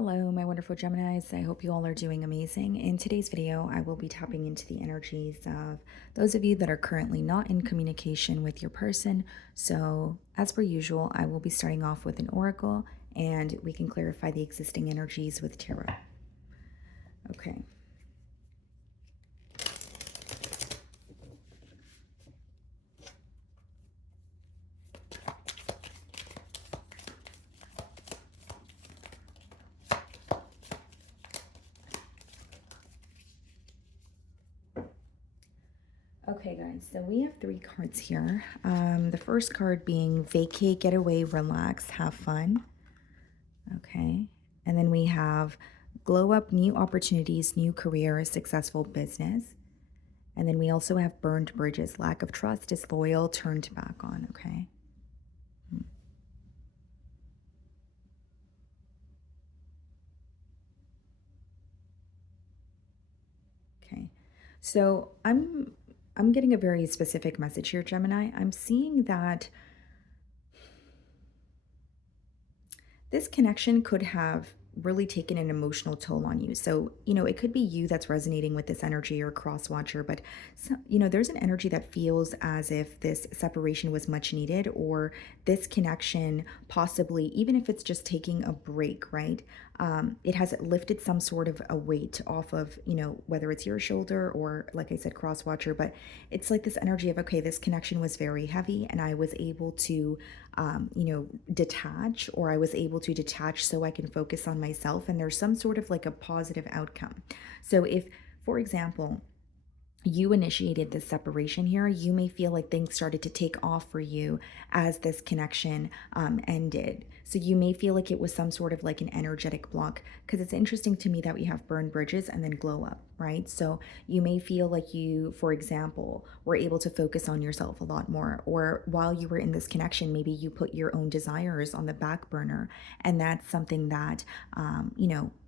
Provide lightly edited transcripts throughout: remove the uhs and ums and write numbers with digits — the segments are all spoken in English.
Hello, my wonderful Geminis. I hope you all are doing amazing. In today's video, I will be tapping into the energies of those of you that are currently not in communication with your person. So, as per usual, I will be starting off with an oracle and we can clarify the existing energies with tarot. Okay. Okay, guys, so we have three cards here. The first card being vacate, get away, relax, have fun. Okay. And then we have glow up, new opportunities, new career, successful business. And then we also have burned bridges, lack of trust, disloyal, turned back on. Okay. Okay. So I'm getting a very specific message here, Gemini. I'm seeing that this connection could have really taken an emotional toll on you. So, it could be you that's resonating with this energy or cross watcher, but, there's an energy that feels as if this separation was much needed or this connection, possibly, even if it's just taking a break, right? It has lifted some sort of a weight off of, whether it's your shoulder or, like I said, cross watcher, but it's like this energy of, okay, this connection was very heavy and I was able to detach, or I was able to detach so I can focus on myself. And there's some sort of like a positive outcome. So if, for example, you initiated this separation here, you may feel like things started to take off for you as this connection ended. So you may feel like it was some sort of like an energetic block, because it's interesting to me that we have burn bridges and then glow up, right? So you may feel like you, for example, were able to focus on yourself a lot more, or while you were in this connection, maybe you put your own desires on the back burner, and that's something that,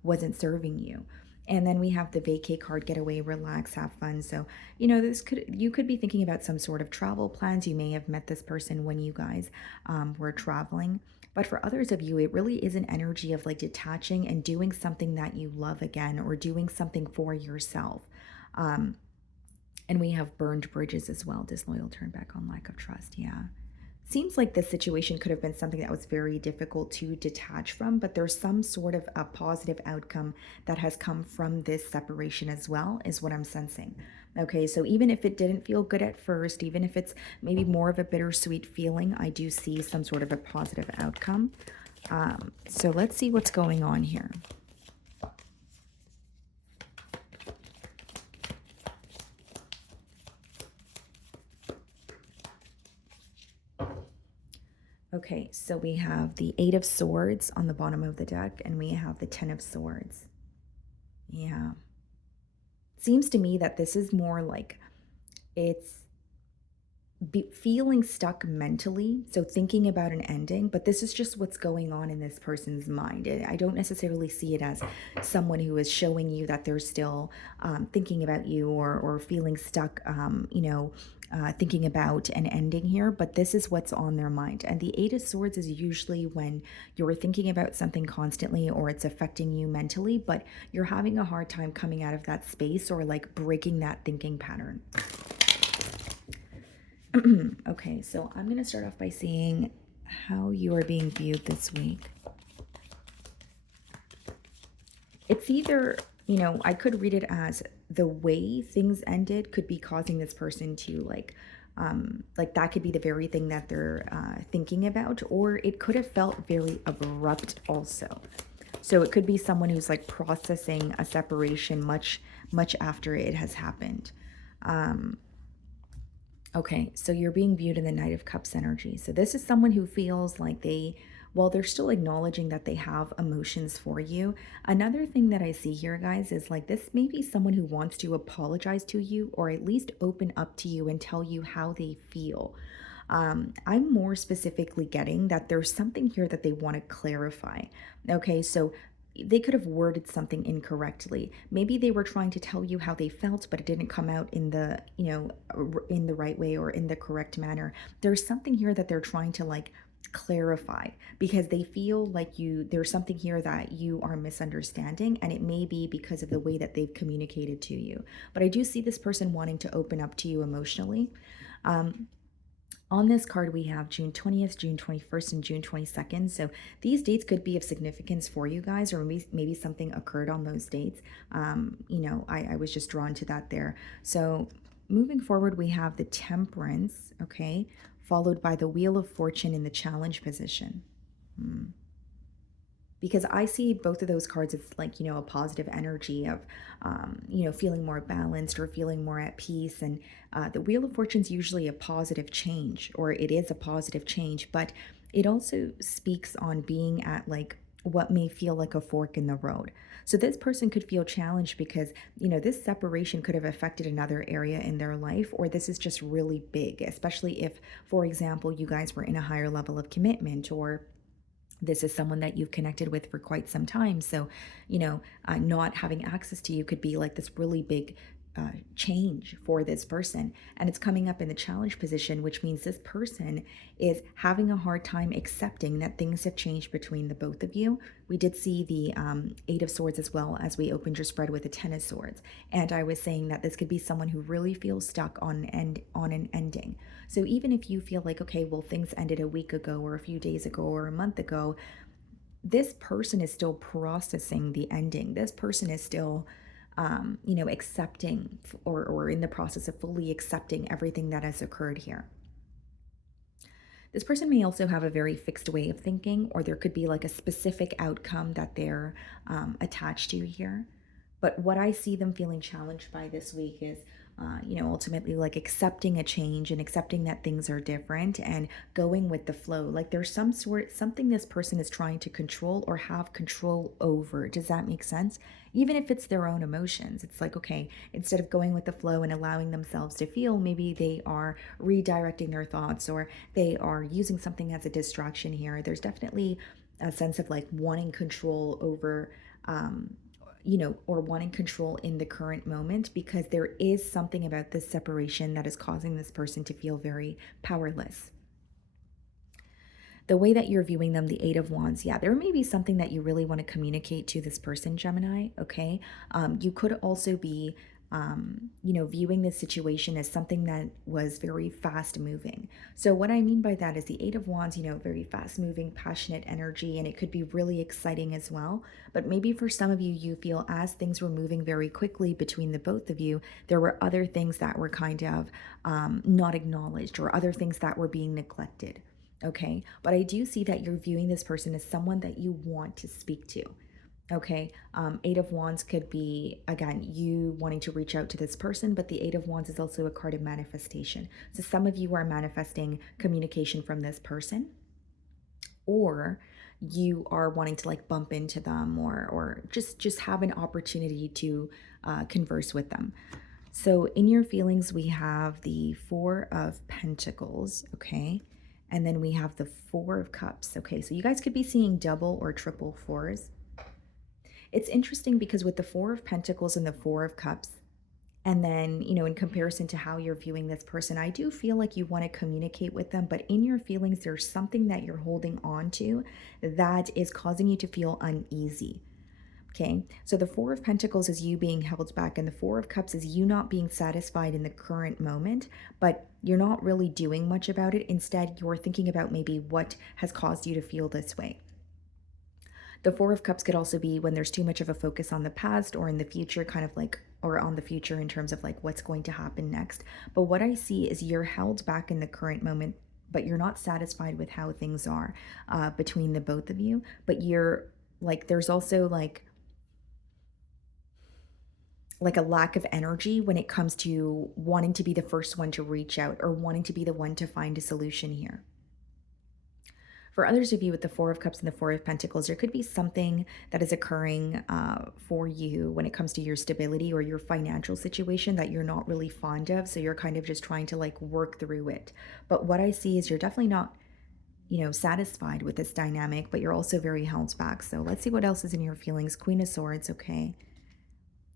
wasn't serving you. And then we have the vacay card, get away, relax, have fun. So, you could be thinking about some sort of travel plans. You may have met this person when you guys were traveling. But for others of you, it really is an energy of like detaching and doing something that you love again, or doing something for yourself. And we have burned bridges as well, disloyal, turn back on, lack of trust. Yeah. Seems like this situation could have been something that was very difficult to detach from, but there's some sort of a positive outcome that has come from this separation as well, is what I'm sensing. Okay, so even if it didn't feel good at first, even if it's maybe more of a bittersweet feeling, I do see some sort of a positive outcome. So let's see what's going on here. Okay, so we have the Eight of Swords on the bottom of the deck, and we have the Ten of Swords. Yeah. Seems to me that this is more like it's feeling stuck mentally, so thinking about an ending, but this is just what's going on in this person's mind. I don't necessarily see it as someone who is showing you that they're still thinking about you, or feeling stuck, thinking about an ending here, but this is what's on their mind. And the Eight of Swords is usually when you're thinking about something constantly, or it's affecting you mentally, but you're having a hard time coming out of that space, or like breaking that thinking pattern. Okay, so I'm going to start off by seeing how you are being viewed this week. It's either, I could read it as the way things ended could be causing this person to like that could be the very thing that they're thinking about, or it could have felt very abrupt also. So it could be someone who's like processing a separation much, much after it has happened. Okay, so you're being viewed in the Knight of Cups energy. So this is someone who feels like while they're still acknowledging that they have emotions for you. Another thing that I see here, guys, is like this may be someone who wants to apologize to you, or at least open up to you and tell you how they feel. I'm more specifically getting that there's something here that they want to clarify. Okay, so they could have worded something incorrectly. Maybe they were trying to tell you how they felt, but it didn't come out in in the right way or in the correct manner. There's something here that they're trying to like clarify, because they feel like there's something here that you are misunderstanding, and it may be because of the way that they've communicated to you. But I do see this person wanting to open up to you emotionally. um, on this card, we have June 20th, June 21st, and June 22nd. So these dates could be of significance for you guys, or maybe something occurred on those dates. I was just drawn to that there. So moving forward, we have the Temperance, okay, followed by the Wheel of Fortune in the challenge position. Hmm. Because I see both of those cards as like, a positive energy of, feeling more balanced or feeling more at peace. And the Wheel of Fortune is usually a positive change, or it is a positive change, but it also speaks on being at like what may feel like a fork in the road. So this person could feel challenged because, this separation could have affected another area in their life, or this is just really big, especially if, for example, you guys were in a higher level of commitment, or this is someone that you've connected with for quite some time. So, not having access to you could be like this really big change for this person. And it's coming up in the challenge position, which means this person is having a hard time accepting that things have changed between the both of you. We did see the Eight of Swords as well as we opened your spread with the Ten of Swords. And I was saying that this could be someone who really feels stuck on an ending. So even if you feel like, okay, well, things ended a week ago or a few days ago or a month ago, this person is still processing the ending. This person is still, accepting, or in the process of fully accepting everything that has occurred here. This person may also have a very fixed way of thinking, or there could be like a specific outcome that they're attached to here. But what I see them feeling challenged by this week is, ultimately like accepting a change and accepting that things are different and going with the flow. Like there's something this person is trying to control or have control over. Does that make sense? Even if it's their own emotions, it's like, okay, instead of going with the flow and allowing themselves to feel, maybe they are redirecting their thoughts, or they are using something as a distraction here. There's definitely a sense of like wanting control over, or wanting control in the current moment, because there is something about this separation that is causing this person to feel very powerless. The way that you're viewing them, the Eight of Wands, yeah, there may be something that you really want to communicate to this person, Gemini, okay? You could also be, viewing this situation as something that was very fast moving. So, what I mean by that is the Eight of Wands, very fast moving, passionate energy, and it could be really exciting as well. But maybe for some of you, you feel as things were moving very quickly between the both of you, there were other things that were kind of not acknowledged, or other things that were being neglected. Okay. But I do see that you're viewing this person as someone that you want to speak to. Okay. Eight of Wands could be, again, you wanting to reach out to this person, but the Eight of Wands is also a card of manifestation. So some of you are manifesting communication from this person, or you are wanting to like bump into them, or just have an opportunity to converse with them. So in your feelings, we have the Four of Pentacles, okay? And then we have the Four of Cups, okay? So you guys could be seeing double or triple fours. It's interesting because with the Four of Pentacles and the Four of Cups, and then, in comparison to how you're viewing this person, I do feel like you want to communicate with them, but in your feelings, there's something that you're holding on to that is causing you to feel uneasy. Okay, so the Four of Pentacles is you being held back, and the Four of Cups is you not being satisfied in the current moment, but you're not really doing much about it. Instead, you're thinking about maybe what has caused you to feel this way. The Four of Cups could also be when there's too much of a focus on the past or in the future, kind of like, or on the future in terms of like what's going to happen next. But what I see is you're held back in the current moment, but you're not satisfied with how things are between the both of you. But you're like, there's also like a lack of energy when it comes to wanting to be the first one to reach out, or wanting to be the one to find a solution here. For others of you with the Four of Cups and the Four of Pentacles, there could be something that is occurring for you when it comes to your stability or your financial situation that you're not really fond of. So you're kind of just trying to like work through it. But what I see is you're definitely not, satisfied with this dynamic, but you're also very held back. So let's see what else is in your feelings. Queen of Swords, okay,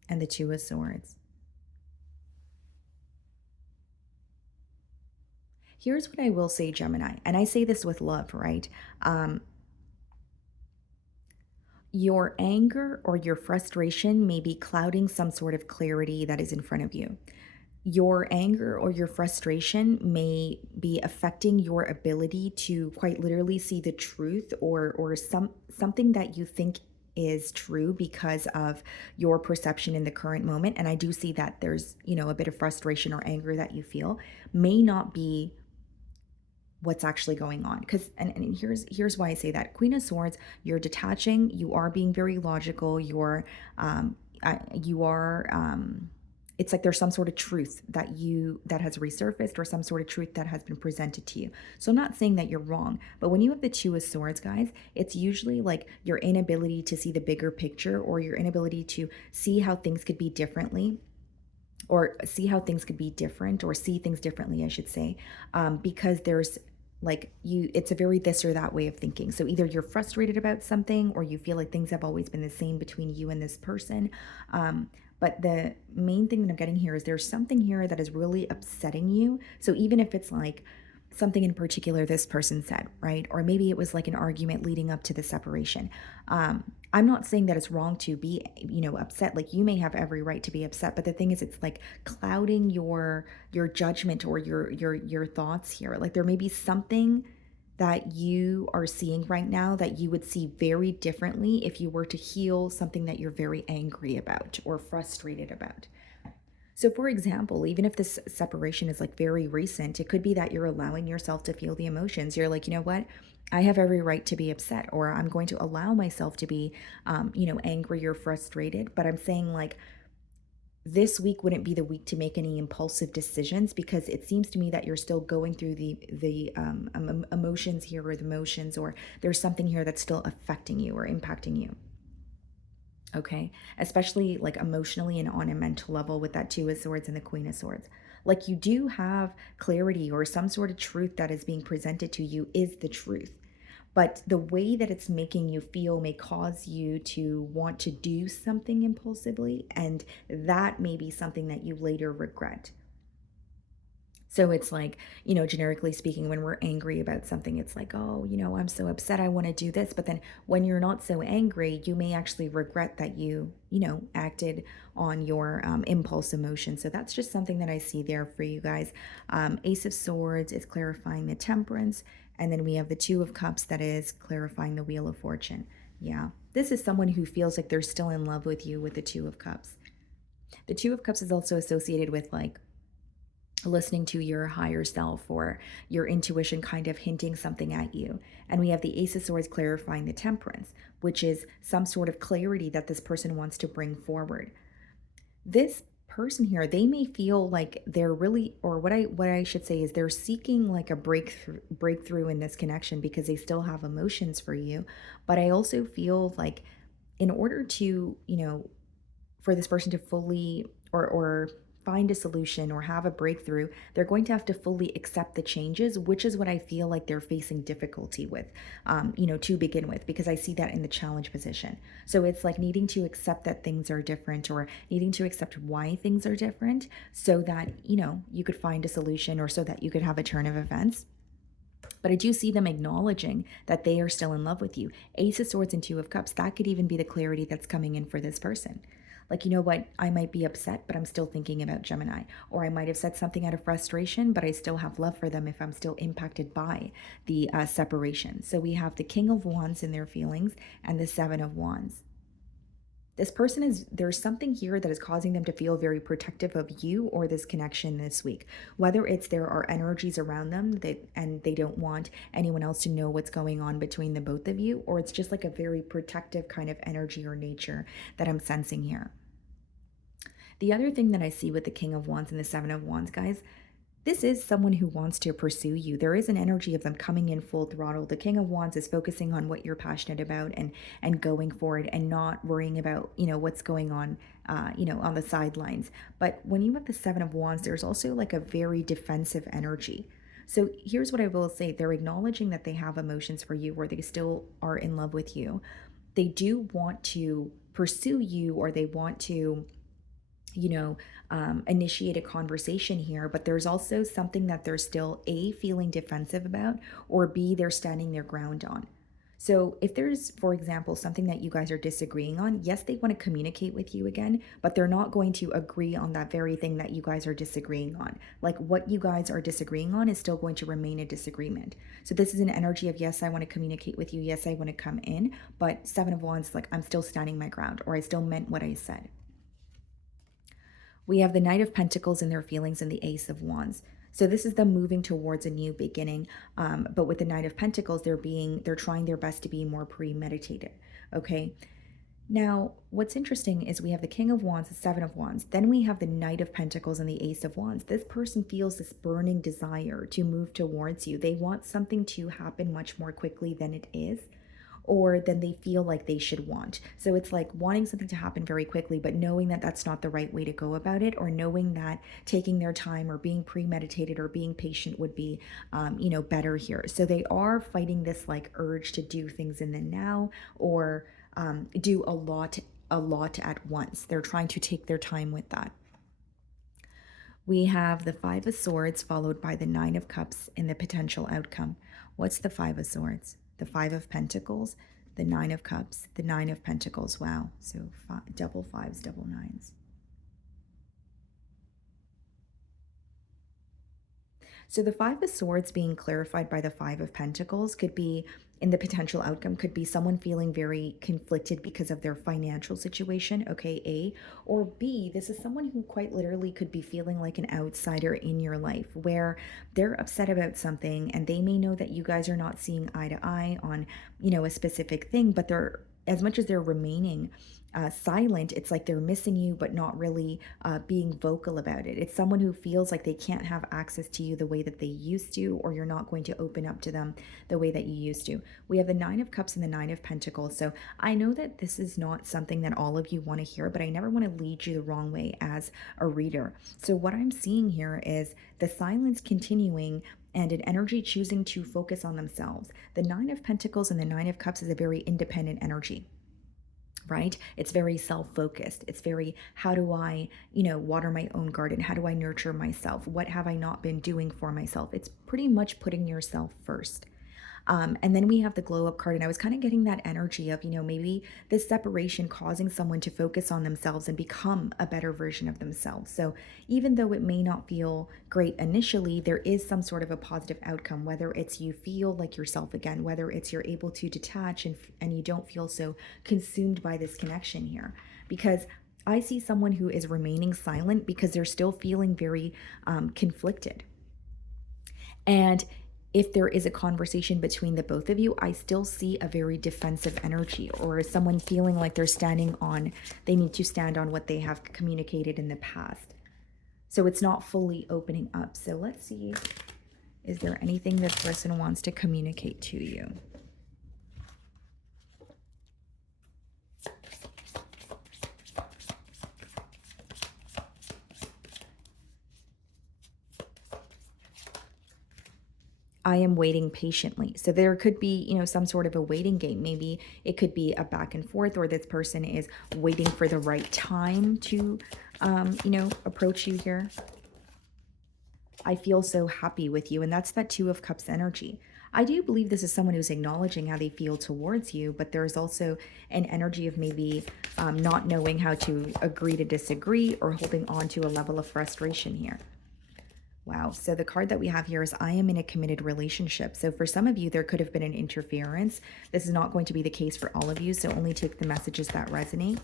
and the Two of Swords. Here's what I will say, Gemini, and I say this with love, right? Um, your anger or your frustration may be clouding some sort of clarity that is in front of you. Your anger or your frustration may be affecting your ability to quite literally see the truth, or something that you think is true because of your perception in the current moment. And I do see that there's, a bit of frustration or anger that you feel may not be what's actually going on. Because and here's why I say that. Queen of Swords, you're detaching, you are being very logical, you are it's like there's some sort of truth that has resurfaced, or some sort of truth that has been presented to you. So I'm not saying that you're wrong, but when you have the Two of Swords, guys, it's usually like your inability to see the bigger picture, or your inability to see how things could be differently, or see how things could be different, or see things differently, I should say, because there's like it's a very this or that way of thinking. So either you're frustrated about something, or you feel like things have always been the same between you and this person. But the main thing that I'm getting here is there's something here that is really upsetting you. So even if it's like something in particular this person said, right? Or maybe it was like an argument leading up to the separation. I'm not saying that it's wrong to be, upset. Like, you may have every right to be upset, but the thing is, it's like clouding your judgment, or your thoughts here. Like, there may be something that you are seeing right now that you would see very differently if you were to heal something that you're very angry about or frustrated about. So, for example, even if this separation is like very recent, it could be that you're allowing yourself to feel the emotions. You're like, you know what? I have every right to be upset, or I'm going to allow myself to be, angry or frustrated. But I'm saying, like, this week wouldn't be the week to make any impulsive decisions, because it seems to me that you're still going through the emotions here, or the motions, or there's something here that's still affecting you or impacting you. Okay, especially like emotionally and on a mental level, with that Two of Swords and the Queen of Swords. Like, you do have clarity, or some sort of truth that is being presented to you is the truth. But the way that it's making you feel may cause you to want to do something impulsively, and that may be something that you later regret. So it's like, generically speaking, when we're angry about something, it's like, oh, I'm so upset, I want to do this. But then when you're not so angry, you may actually regret that acted on your impulse emotion. So that's just something that I see there for you guys. Ace of Swords is clarifying the Temperance. And then we have the Two of Cups that is clarifying the Wheel of Fortune. Yeah. This is someone who feels like they're still in love with you with the Two of Cups. The Two of Cups is also associated with like listening to your higher self, or your intuition kind of hinting something at you. And we have the Ace of Swords clarifying the Temperance, which is some sort of clarity that this person wants to bring forward. This person here, they may feel like they're really, or what I should say is, they're seeking like a breakthrough in this connection, because they still have emotions for you. But I also feel like, in order to, for this person to fully, or find a solution or have a breakthrough, they're going to have to fully accept the changes, which is what I feel like they're facing difficulty with, to begin with, because I see that in the challenge position. So it's like needing to accept that things are different, or needing to accept why things are different, so that, you could find a solution, or so that you could have a turn of events. But I do see them acknowledging that they are still in love with you. Ace of Swords and Two of Cups, that could even be the clarity that's coming in for this person. Like, you know what? I might be upset, but I'm still thinking about Gemini. Or I might have said something out of frustration, but I still have love for them if I'm still impacted by the separation. So we have the King of Wands in their feelings, and the Seven of Wands. This person there's something here that is causing them to feel very protective of you or this connection this week. Whether it's there are energies around them and they don't want anyone else to know what's going on between the both of you, or it's just like a very protective kind of energy or nature that I'm sensing here. The other thing that I see with the King of Wands and the Seven of Wands, guys, this is someone who wants to pursue you. There is an energy of them coming in full throttle. The King of Wands is focusing on what you're passionate about, and going for it, and not worrying about, what's going on, on the sidelines. But when you have the Seven of Wands, there's also like a very defensive energy. So here's what I will say. They're acknowledging that they have emotions for you, or they still are in love with you. They do want to pursue you, or they want to you know, initiate a conversation here, but there's also something that they're still A, feeling defensive about, or B, they're standing their ground on. So if there's, for example, something that you guys are disagreeing on, yes, they want to communicate with you again, but they're not going to agree on that very thing that you guys are disagreeing on. Like what you guys are disagreeing on is still going to remain a disagreement. So this is an energy of, yes, I want to communicate with you. Yes, I want to come in, but Seven of Wands, like I'm still standing my ground, or I still meant what I said. We have the Knight of Pentacles and their feelings and the Ace of Wands. So this is them moving towards a new beginning. But with the Knight of Pentacles, they're trying their best to be more premeditated. Okay. Now, what's interesting is we have the King of Wands, the Seven of Wands. Then we have the Knight of Pentacles and the Ace of Wands. This person feels this burning desire to move towards you. They want something to happen much more quickly than it is, or than they feel like they should want. So it's like wanting something to happen very quickly, but knowing that that's not the right way to go about it, or knowing that taking their time or being premeditated or being patient would be, better here. So they are fighting this like urge to do things in the now, or do a lot at once. They're trying to take their time with that. We have the Five of Swords followed by the Nine of Cups in the potential outcome. What's the Five of Swords? The Five of Pentacles, the Nine of Cups, the Nine of Pentacles. Wow. So double fives, double nines. So the Five of Swords being clarified by the Five of Pentacles could be, in the potential outcome, could be someone feeling very conflicted because of their financial situation, okay, A. Or B, this is someone who quite literally could be feeling like an outsider in your life, where they're upset about something and they may know that you guys are not seeing eye to eye on, a specific thing, but they're, as much as they're remaining silent, it's like they're missing you, but not really being vocal about it. It's someone who feels like they can't have access to you the way that they used to, or you're not going to open up to them the way that you used to. We have the Nine of Cups and the Nine of Pentacles. So I know that this is not something that all of you want to hear, but I never want to lead you the wrong way as a reader. So what I'm seeing here is the silence continuing and an energy choosing to focus on themselves. The Nine of Pentacles and the Nine of Cups is a very independent energy, right? It's very self-focused. It's very, how do I, water my own garden? How do I nurture myself? What have I not been doing for myself? It's pretty much putting yourself first. And then we have the glow up card, and I was kind of getting that energy of, maybe this separation causing someone to focus on themselves and become a better version of themselves. So even though it may not feel great initially, there is some sort of a positive outcome, whether it's you feel like yourself again, whether it's you're able to detach and you don't feel so consumed by this connection here. Because I see someone who is remaining silent because they're still feeling very conflicted. And if there is a conversation between the both of you, I still see a very defensive energy, or someone feeling like they need to stand on what they have communicated in the past. So it's not fully opening up. So let's see, is there anything this person wants to communicate to you? I am waiting patiently. So there could be, some sort of a waiting game. Maybe it could be a back and forth, or this person is waiting for the right time to, approach you here. I feel so happy with you. And that's that Two of Cups energy. I do believe this is someone who's acknowledging how they feel towards you, but there's also an energy of maybe not knowing how to agree to disagree, or holding on to a level of frustration here. Wow. So the card that we have here is I am in a committed relationship. So for some of you, there could have been an interference. This is not going to be the case for all of you. So only take the messages that resonate.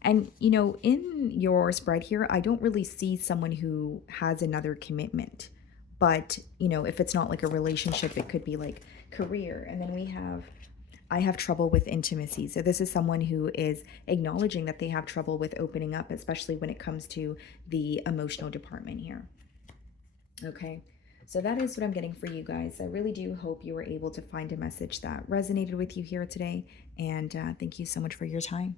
And, in your spread here, I don't really see someone who has another commitment. But, if it's not like a relationship, it could be like career. And then we have, I have trouble with intimacy. So this is someone who is acknowledging that they have trouble with opening up, especially when it comes to the emotional department here. Okay, so that is what I'm getting for you guys. I really do hope you were able to find a message that resonated with you here today. And thank you so much for your time.